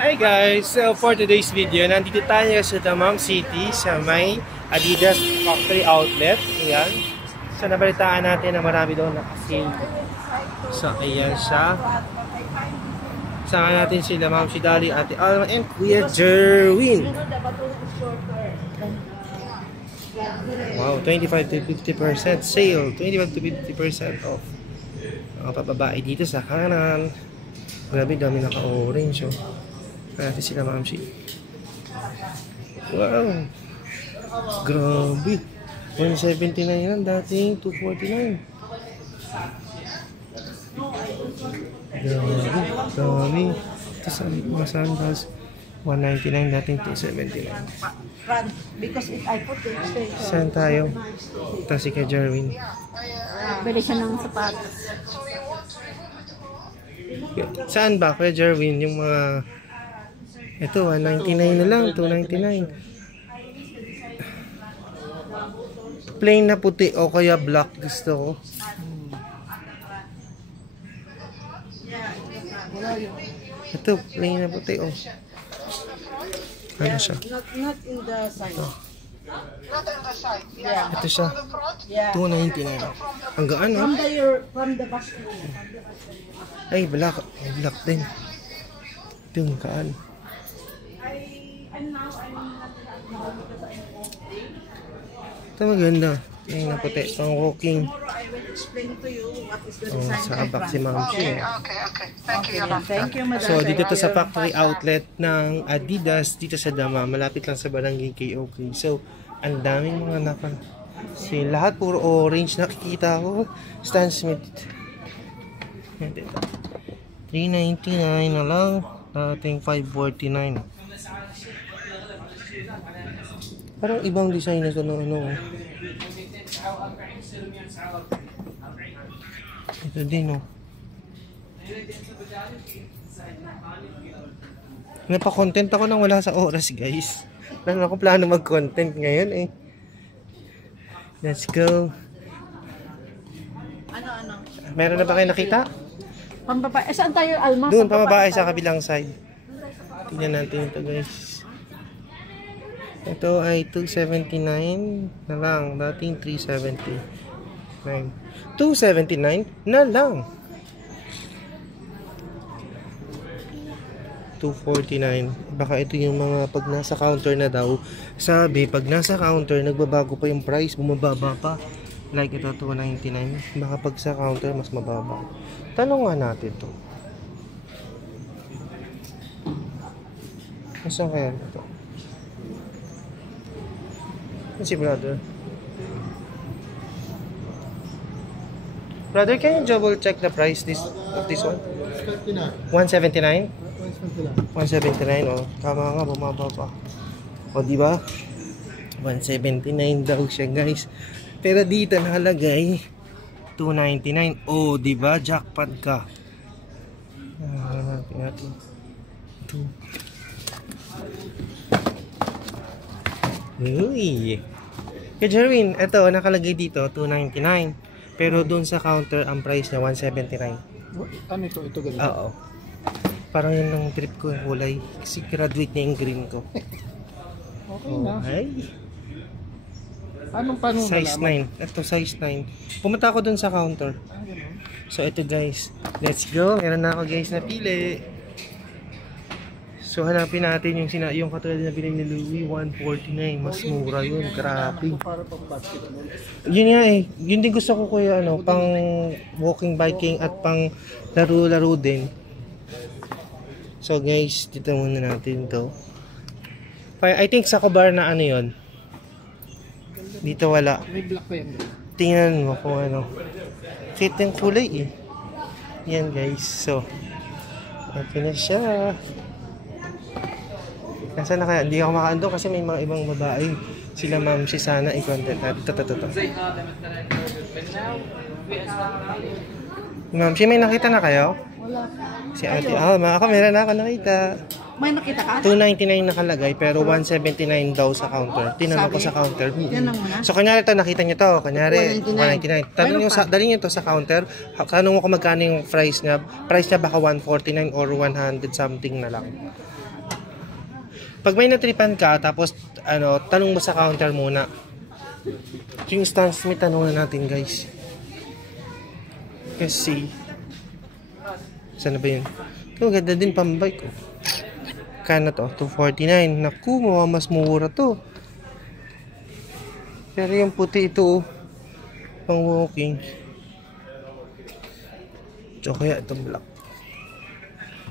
Hi guys! So for today's video, nandito tayo sa Damam City sa may Adidas Factory Outlet. Ayan. So nabalitaan natin na marami doon nakasale. So ayan siya. Sama natin sila Ma'am Shidali, Ate Alma, and Kuya Jerwin. Wow, 25 to 50% sale. 25 to 50% off. Mga pababae dito sa kanan. Grabe, dami naka-orange. Oh. Natin sila Ma'am Shi. Wow! Grabe! 179 yan, dating 249. Grabe, dami. Ito sa mga sandals, 199, dating 279. Because if I put the extension. Saan tayo? Ito si Kuya Jerwin. Bili siya ng sapatos. Saan ba Kuya Jerwin yung mga... Ito, 199 na lang, 299. Plain na puti o kaya black gusto ko. Ito, plain na puti o. Ano siya? Not in the side. Ito. Not on the side. Yeah. Ito siya. Yeah. 299. Ang gaan ha? From the back. Ay, black. Ay, black din. Ito yung gaan. Ito maganda. Yung na puti. Pang walking. I will explain to you what is the Oh, design. sa abak si Ma'am Shi. Okay. Thank you, Yolanda. Thank you, Madam. So, dito to sa factory outlet ng Adidas dito sa Dama. Malapit lang sa Barangay KOK. So, ang daming mga naka... Si lahat puro orange nakikita ko. Stan Smith. 399 na lang. Dating 549. Parang ibang design na ito ng ano. Ito din oh. Napa-content ako nang wala sa oras guys. Wala akong plano mag-content ngayon eh. Let's go. Ano? Meron na ba kayo nakita? Pambaba. Saan tayo, Alma? Doon, pamabae sa kabilang side. Tingnan natin ito guys. Ito ay 279 na lang. Dating 379. 279 na lang. 249. Baka ito yung mga pag nasa counter na daw. Sabi, pag nasa counter, nagbabago pa yung price. Bumababa pa. Like ito, 299. Baka pag sa counter, mas mababa. Tanong nga natin to. Saan kaya ito? Si brother. Brother, can you double check the price of this one? 179? 179, oh. Tama nga, bumaba pa. O, di ba? 179 daw siya, guys. Pero dito nakalagay 299. Oh, di ba? Jackpot ka. Natin. Ito. Uy. Kaya Jerwin, ito nakalagay dito 299. Pero doon sa counter ang price niya 179. Ano ito? Ito ganito? Oo. Parang yun ang trip ko yung kulay. Kasi graduate niya yung green ko. Okay na. Ay. Paano Size 9. Ito size 9. Pumunta ako doon sa counter. So ito guys. Let's go. Meron na ako guys na pili. So hanapin natin yung katulad na bilhin ni Louie, 149. Mas mura yun. Grabe. Para pang basketball. Yun nga eh. Yun din gusto ko kuya ano, pang walking, biking at pang laro-laro din. So guys, dito muna natin to. I think sa Kobar na ano yun. Dito wala. May black pa yan. Tingnan mo kung ano. Cute yung kulay eh. Yan guys. So, ito na siya. Nasaan na kaya? Hindi ako makaando kasi may mga ibang babae. Sila Ma'am Shi, sana i-content natin. Ito. Ma'am Shi, may nakita na kayo? Wala. Si Ate Alma. Ako meron na ako nakita. May nakita ka? 299 nakalagay pero 179 daw sa counter. Tinanong ko sa counter. Yan ang muna. So kunyari ito, nakita nyo to. Kunyari 199. Tanong nyo sa, dali nyo to sa counter. Tanong mo kung magkano yung price niya. Price niya baka 149 or 100 something na lang. Pag may natripan ka, tapos ano, tanong mo sa counter muna. Yung Stan Smith, tanong na natin guys. Kasi, saan na ba yun? Ito, ganda din pambike ko. Kano to? 249. Naku, mas mura to. Pero yung puti ito, pang walking. So, kaya itong black.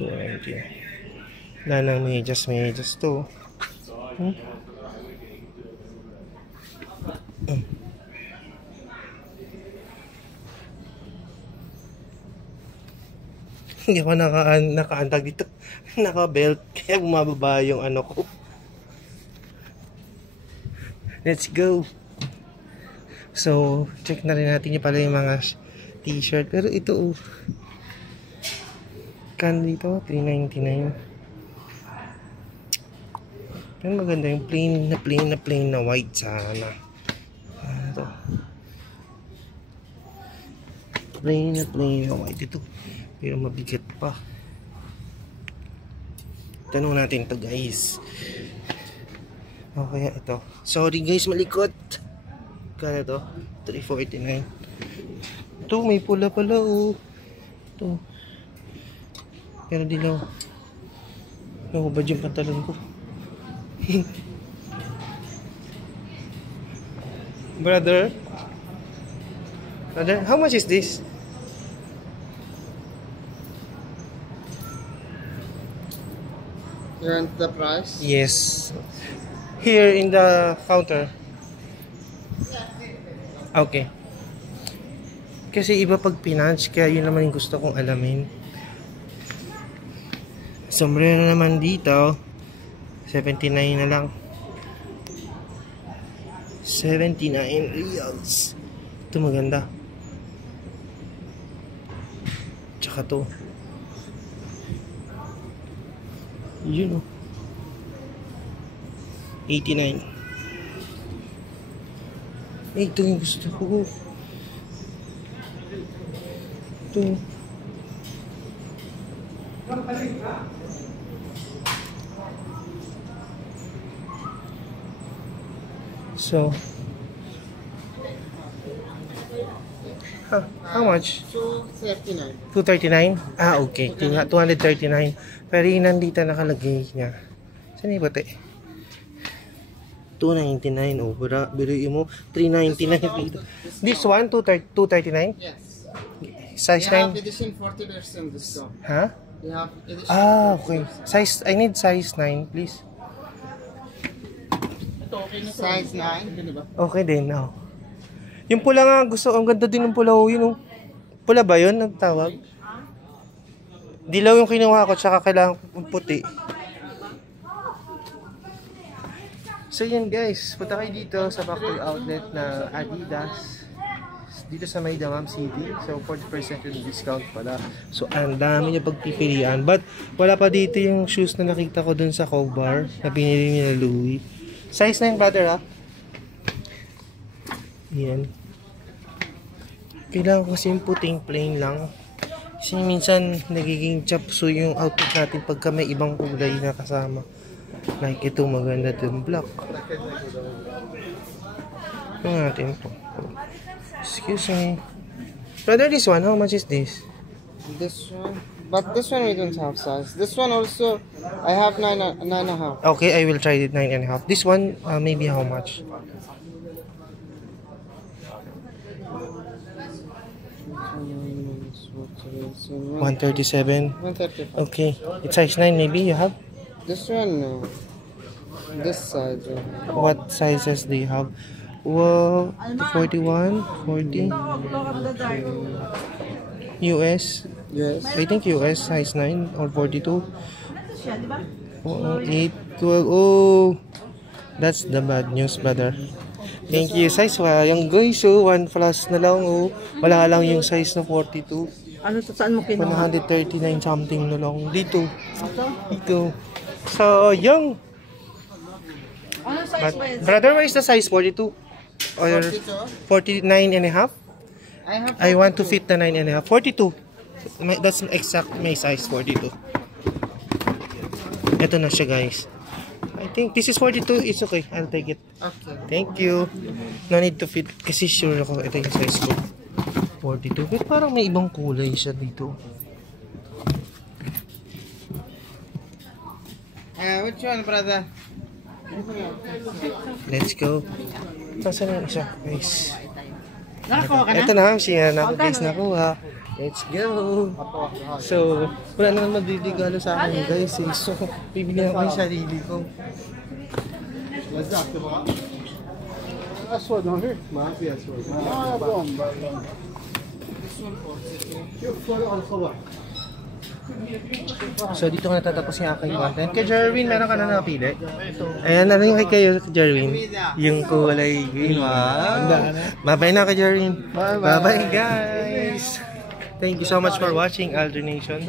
290. Wala nang medyas to. Hindi ako nakaantag dito. Naka-belt. Kaya bumababa yung ano ko. Let's go. So, check na rin natin yung pala yung mga t-shirt. Pero ito, kan dito, 399. Pero maganda yung plain na white sana. Ito. Plain na white ito. Pero mabigat pa. Tanong natin to guys. Okay, ito. Sorry guys, malikot. Kaya to? 349. Ito, may pula pala oh. Ito. Pero di na. Nakubad yung pantalon ko. Brother, how much is this? You want the price? Yes. Here in the counter. Okay. Kasi iba pag pinanch, kaya yun naman yung gusto kong alamin. Sombrero naman dito, 79 na lang. 79 reals. Ito maganda. Tsaka to. Yun oh. 89. Ito yung gusto ko. Ito. So, how much? 239. 239? Ah, okay. 239. Pero yun nandito nakalagay niya. Saan yung bate? 299. Oh, biruin mo. 399. This one, 239? Yes. Size You have 9? edition 40% discount. Ha? You have edition Ah, okay. Size, I need size 9, please. size 9. Okay din, oh. Yung pula nga gusto, ang ganda din ng pula, oh, yun, oh. Pula ba yun, ang tawag? Dilaw yung kinuha ko, tsaka kailangan kong puti. So yun guys, punta kayo dito sa factory outlet na Adidas. Dito sa May Damam City. So 40% yung discount pala. So ang dami niya pagpipilian. But wala pa dito yung shoes na nakita ko dun sa Cowbar na binili ni na Louis. Size 9 brother ha? Yan. Kailangan ko kasi yung puting plain lang. Kasi minsan nagiging chapso yung outfit natin pagka may ibang kulay na kasama. Like ito maganda din black. Ito natin ito. Excuse me. Brother, this one, how much is this? This one, but this one we don't have size. This one also, I have 9.5. Okay, I will try it 9.5. This one, maybe how much? 137. 135. Okay, it's size 9 maybe you have? This one, no. This size. What sizes do you have? Well, 41, 40. US. Yes. I think US size 9 or 42. 8, 12. Oh, that's the bad news, brother. Thank you. Size yung guys, so 1 plus na lang. Oh. Wala lang yung size na 42. Ano to? Saan mo kinuha? 139 something na lang. Dito. Dito. So, yung. Ano size ba yun? Brother, where is the size? 42? Or 49 and a half? I want to fit the 9 and a half. 42. That's exact my size, 42. Ito na siya guys. think this is 42. It's okay. I'll take it. Okay. Thank you. No need to fit. Kasi sure ako. Ito yung size ko. 42. Pero parang may ibang kulay siya dito. Which one, brother? Let's go. Saan yung isa? Guys. Nakakuha ka na? Ito na. Siya na ako guys nakuha. Let's go. So, wala naman magdidigalo sa akin guys. So, bibili ako yung sarili ko. أسود ما في؟ ما في أسود. ما بوم. شوف على الصبح. So, dito ko natatapos yung aking content. Kay Jerwin, meron ka na napili? Ayan, ano yung kay Jerwin? Yung kulay green. Wow. Bye-bye na kay Jerwin. Bye-bye guys. Thank you so much for watching Aldrin Nation.